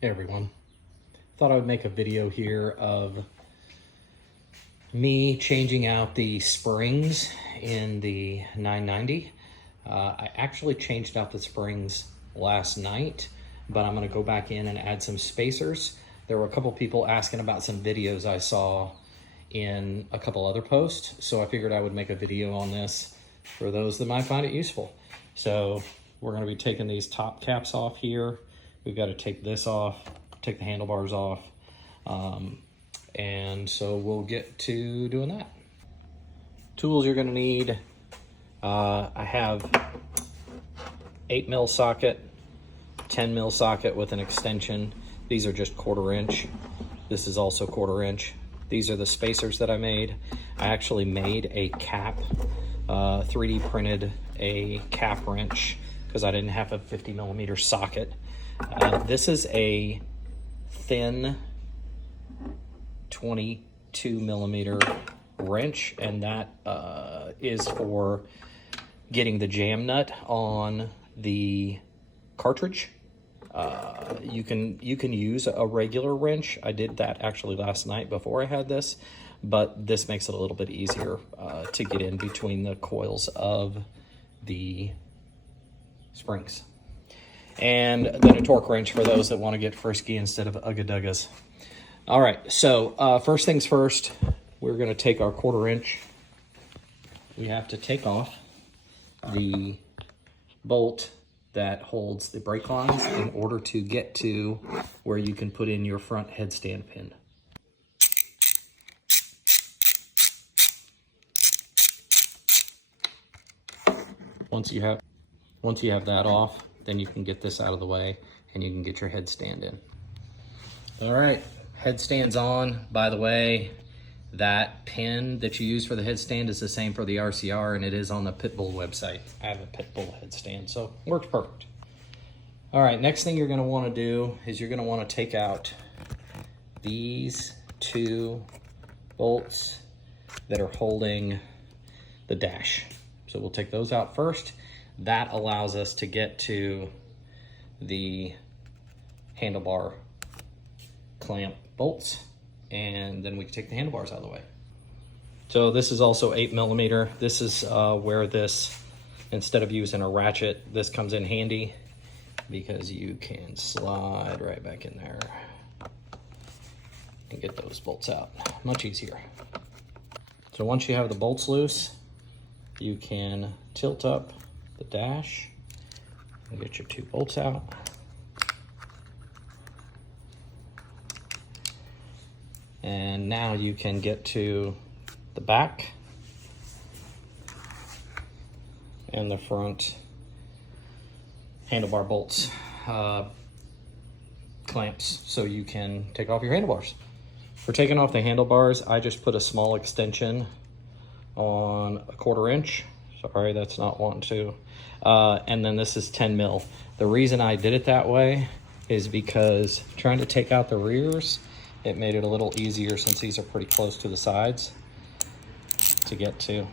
Hey everyone, thought I would make a video here of me changing out the springs in the 990. I actually changed out the springs last night, but I'm going to go back in and add some spacers. There were a couple people asking about some videos I saw in a couple other posts, so I figured I would make a video on this for those that might find it useful. So we're going to be taking these top caps off here. We've got to take this off, take the handlebars off, and so we'll get to doing that. Tools you're going to need, I have 8mm socket, 10mm socket with an extension. These are just 1/4 inch. This is also 1/4 inch. These are the spacers that I made. I actually made a cap, 3D printed a cap wrench because I didn't have a 50mm socket. This is a thin 22mm wrench, and that is for getting the jam nut on the cartridge. You can use a regular wrench. I did that actually last night before I had this, but this makes it a little bit easier to get in between the coils of the springs. And then a torque wrench for those that want to get frisky instead of ugga-duggas. All right, so first things first, we're going to take our 1/4 inch. We have to take off the bolt that holds the brake lines in order to get to where you can put in your front headstand pin. Once you have that off, then you can get this out of the way and you can get your headstand in. All right, headstand's on. By the way, that pin that you use for the headstand is the same for the RCR, and it is on the Pitbull website. I have a Pitbull headstand, so it works perfect. All right, next thing you're gonna wanna do is you're gonna wanna take out these 2 bolts that are holding the dash. So we'll take those out first. That allows us to get to the handlebar clamp bolts, and then we can take the handlebars out of the way. So this is also 8mm. This is where this, instead of using a ratchet, this comes in handy because you can slide right back in there and get those bolts out. Much easier. So once you have the bolts loose, you can tilt up the dash and get your 2 bolts out. And now you can get to the back and the front handlebar bolts, clamps, so you can take off your handlebars. For taking off the handlebars, I just put a small extension on a 1/4 inch. Sorry, that's not 1, 2. And then this is 10mm. The reason I did it that way is because trying to take out the rears, it made it a little easier since these are pretty close to the sides to get to.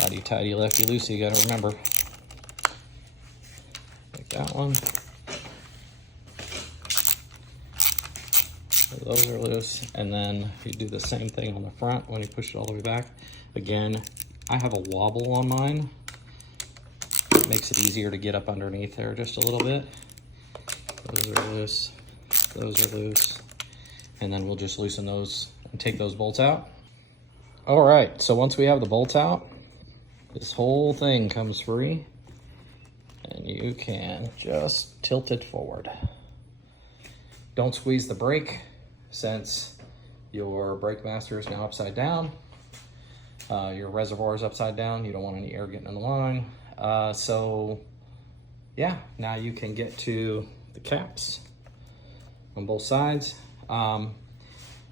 Righty tighty, lefty loosey, you gotta remember. Take that one. Those are loose, and then you do the same thing on the front when you push it all the way back. Again, I have a wobble on mine. It makes it easier to get up underneath there just a little bit. Those are loose, those are loose, and then we'll just loosen those and take those bolts out. All right, so once we have the bolts out, this whole thing comes free, and you can just tilt it forward. Don't squeeze the brake, since your brake master is now upside down. Your reservoir is upside down. You don't want any air getting in the line. So yeah, now you can get to the caps on both sides. I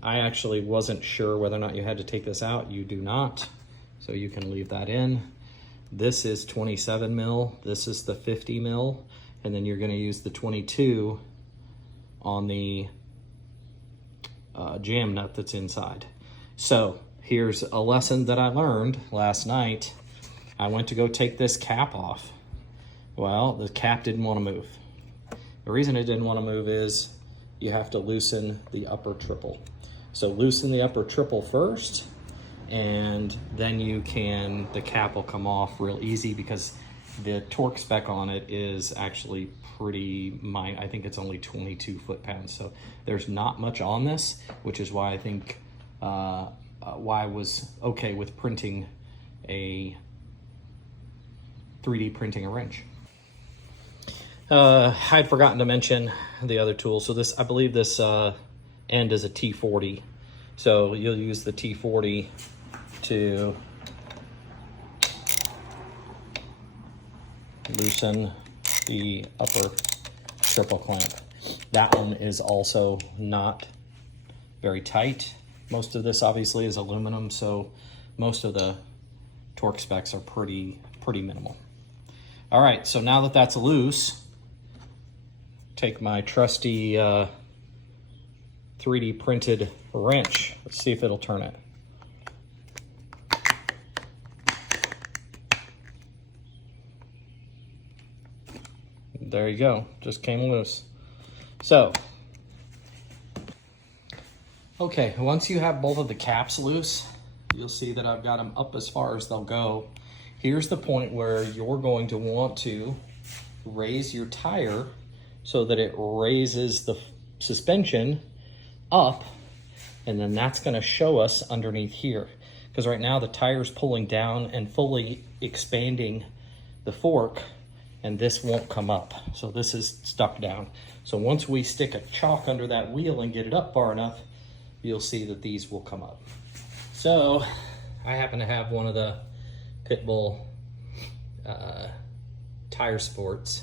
actually wasn't sure whether or not you had to take this out. You do not, so you can leave that in. This is 27mm, this is the 50mm, and then you're gonna use the 22 on the jam nut that's inside. So here's a lesson that I learned last night. I went to go take this cap off. Well, the cap didn't want to move. The reason it didn't want to move is you have to loosen the upper triple. So loosen the upper triple first, and then the cap will come off real easy, because the torque spec on it is actually pretty minor. I think it's only 22 foot-pounds. So there's not much on this, which is why I think why I was okay with printing 3D printing a wrench. I'd forgotten to mention the other tool. So this, I believe this end is a T40. So you'll use the T40 to loosen the upper triple clamp. That one is also not very tight. Most of this obviously is aluminum, so most of the torque specs are pretty minimal. All right, so now that that's loose, take my trusty 3D printed wrench. Let's see if it'll turn it. There you go, just came loose. So, okay, once you have both of the caps loose, you'll see that I've got them up as far as they'll go. Here's the point where you're going to want to raise your tire so that it raises the suspension up, and then that's gonna show us underneath here. Because right now the tire's pulling down and fully expanding the fork, and this won't come up. So this is stuck down. So once we stick a chalk under that wheel and get it up far enough, you'll see that these will come up. So I happen to have one of the Pitbull tire sports,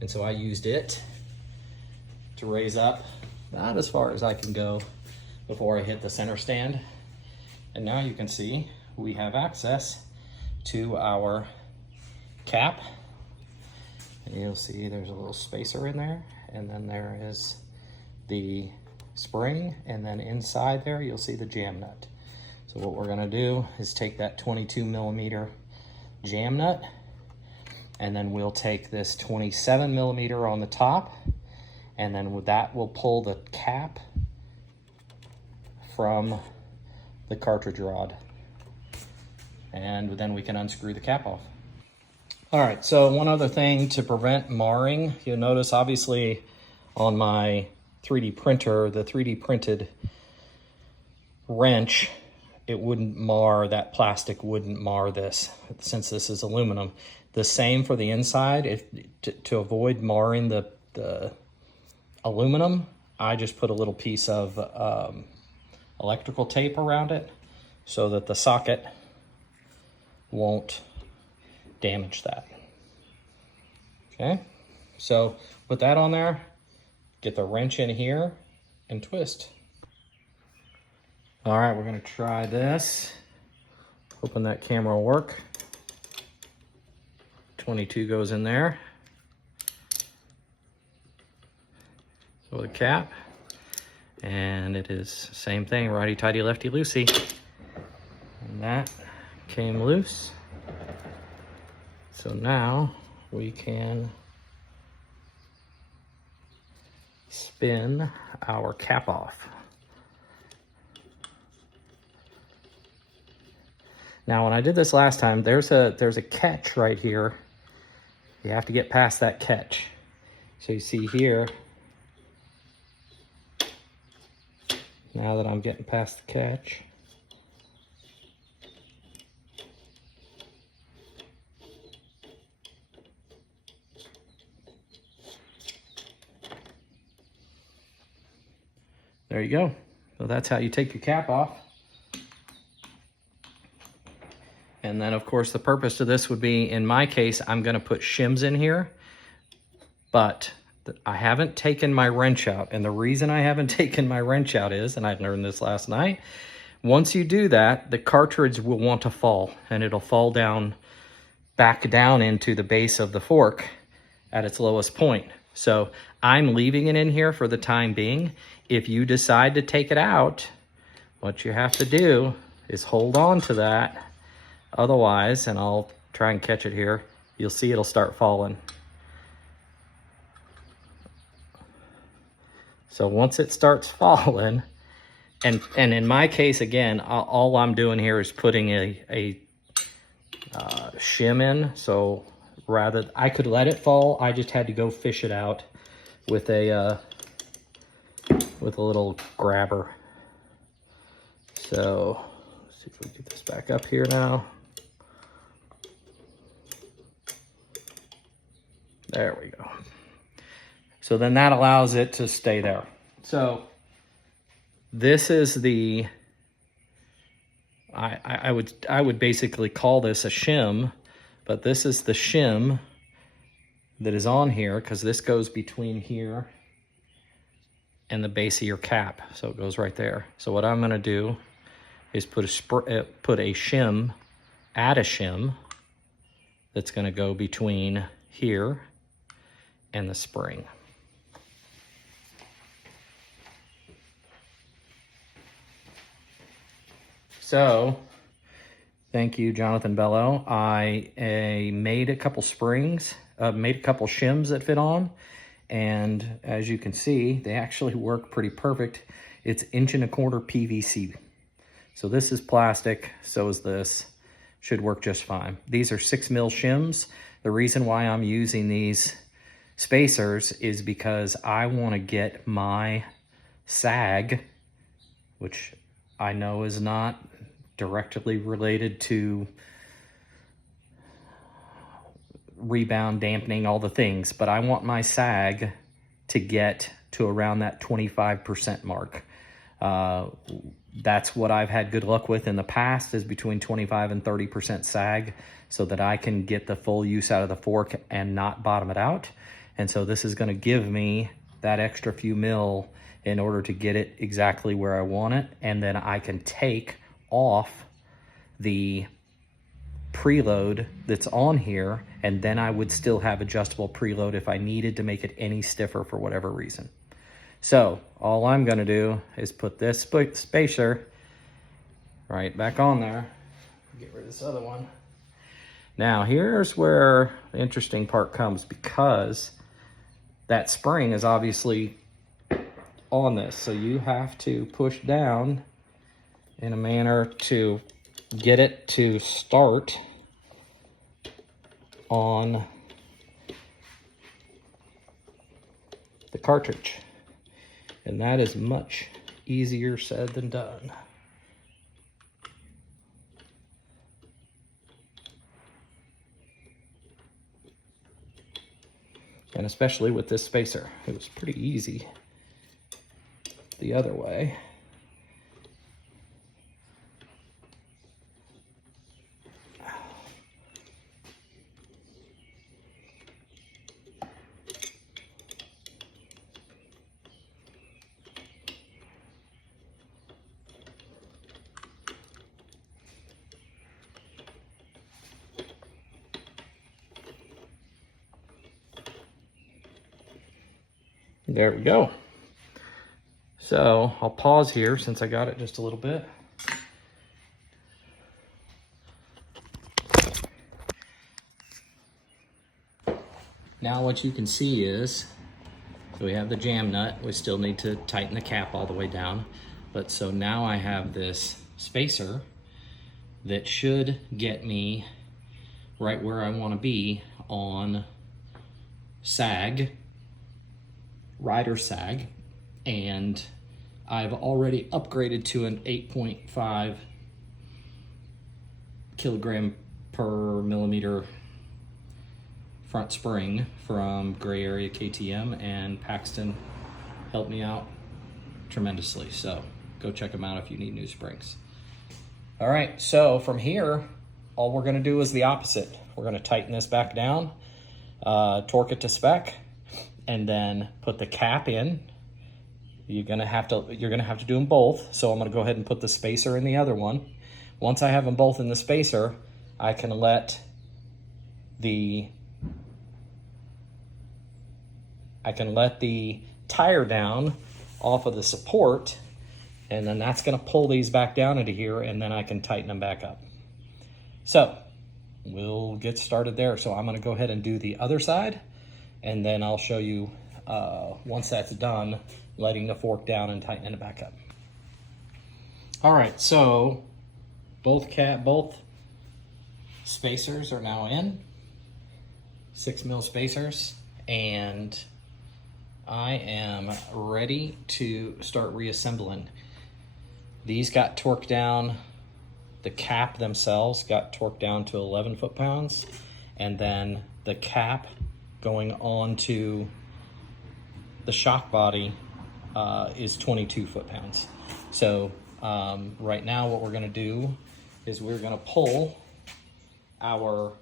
and so I used it to raise up about as far as I can go before I hit the center stand. And now you can see we have access to our cap. And you'll see there's a little spacer in there, and then there is the spring, and then inside there you'll see the jam nut. So what we're gonna do is take that 22 millimeter jam nut, and then we'll take this 27 millimeter on the top, and then with that we'll pull the cap from the cartridge rod, and then we can unscrew the cap off. All right, so one other thing to prevent marring, you'll notice obviously on my 3D printer, the 3D printed wrench, it wouldn't mar, that plastic wouldn't mar this, since this is aluminum. The same for the inside. To avoid marring the aluminum, I just put a little piece of electrical tape around it so that the socket won't damage that. Okay, so put that on there, get the wrench in here, and twist. All right, we're gonna try this. Hoping that camera will work. 22 goes in there. So the cap, and it is same thing, righty-tighty, lefty-loosey. And that came loose. So now we can spin our cap off. Now, when I did this last time, there's a catch right here. You have to get past that catch. So you see here, now that I'm getting past the catch, there you go. So that's how you take your cap off. And then of course the purpose of this would be, in my case, I'm gonna put shims in here, but I haven't taken my wrench out. And the reason I haven't taken my wrench out is, and I learned this last night, once you do that, the cartridge will want to fall, and it'll fall down, back down into the base of the fork at its lowest point. So I'm leaving it in here for the time being. If you decide to take it out, what you have to do is hold on to that. Otherwise, and I'll try and catch it here, you'll see it'll start falling. So once it starts falling, and in my case, again, all I'm doing here is putting a shim in. So rather, I could let it fall. I just had to go fish it out with a little grabber. So let's see if we get this back up here now. There we go. So then that allows it to stay there. So this is the, I would basically call this a shim, but this is the shim that is on here, because this goes between here and the base of your cap. So it goes right there. So what I'm gonna do is put a shim, add a shim that's gonna go between here and the spring. So, thank you, Jonathan Bello. I made a couple springs, made a couple shims that fit on, and as you can see, they actually work pretty perfect. It's 1.25" PVC. So this is plastic, so is this. Should work just fine. These are 6mm shims. The reason why I'm using these spacers is because I want to get my sag, which I know is not directly related to rebound, dampening, all the things, but I want my sag to get to around that 25% mark. That's what I've had good luck with in the past, is between 25 and 30% sag, so that I can get the full use out of the fork and not bottom it out. And so this is going to give me that extra few mil in order to get it exactly where I want it. And then I can take off the preload that's on here, and then I would still have adjustable preload if I needed to make it any stiffer for whatever reason. So all I'm going to do is put this spacer right back on there. Get rid of this other one. Now here's where the interesting part comes, because that spring is obviously on this. So you have to push down in a manner to get it to start on the cartridge. And that is much easier said than done. And especially with this spacer, it was pretty easy the other way. There we go. So I'll pause here since I got it just a little bit. Now what you can see is, so we have the jam nut. We still need to tighten the cap all the way down. But so now I have this spacer that should get me right where I want to be on sag, rider sag, and I've already upgraded to an 8.5 kilogram per millimeter front spring from Gray Area KTM, and Paxton helped me out tremendously. So go check them out if you need new springs. All right, so from here, all we're gonna do is the opposite. We're gonna tighten this back down, torque it to spec, and then put the cap in. You're gonna have to do them both. So I'm gonna go ahead and put the spacer in the other one. Once I have them both in the spacer, I can let the tire down off of the support, and then that's gonna pull these back down into here, and then I can tighten them back up. So we'll get started there. So I'm gonna go ahead and do the other side, and then I'll show you once that's done letting the fork down and tightening it back up. All right, so both spacers are now in, 6 mil spacers, and I am ready to start reassembling. These got torqued down. The cap themselves got torqued down to 11 foot-pounds, and then the cap going onto the shock body is 22 foot-pounds. So right now what we're gonna do is we're gonna pull our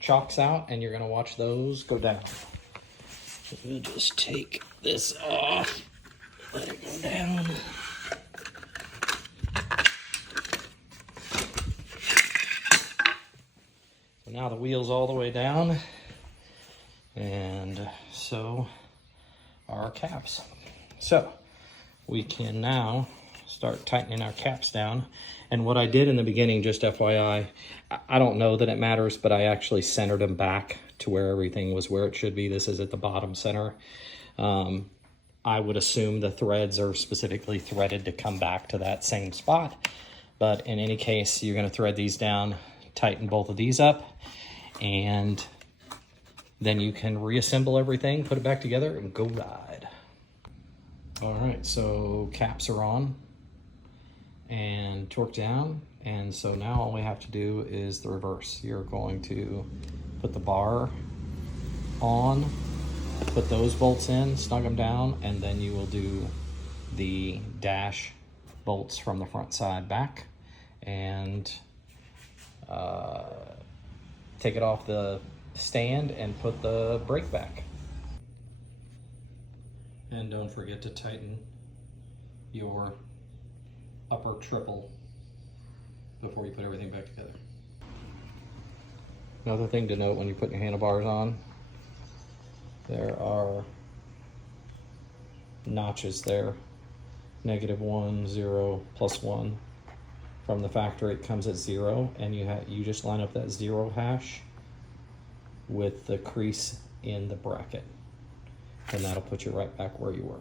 chocks out, and you're gonna watch those go down. So we'll just take this off, let it go down. So now the wheel's all the way down, and so are our caps. So we can now start tightening our caps down. And what I did in the beginning, just FYI, I don't know that it matters, but I actually centered them back to where everything was where it should be. This is at the bottom center. I would assume the threads are specifically threaded to come back to that same spot. But in any case, you're gonna thread these down, tighten both of these up, and then you can reassemble everything, put it back together, and go ride. All right, so caps are on and torqued down, and so now all we have to do is the reverse. You're going to put the bar on, put those bolts in, snug them down, and then you will do the dash bolts from the front side back, and take it off the stand and put the brake back. And don't forget to tighten your upper triple before you put everything back together. Another thing to note when you're putting your handlebars on, there are notches there, -1, 0, +1. From the factory it comes at 0, and you just line up that 0 hash with the crease in the bracket, and that'll put you right back where you were.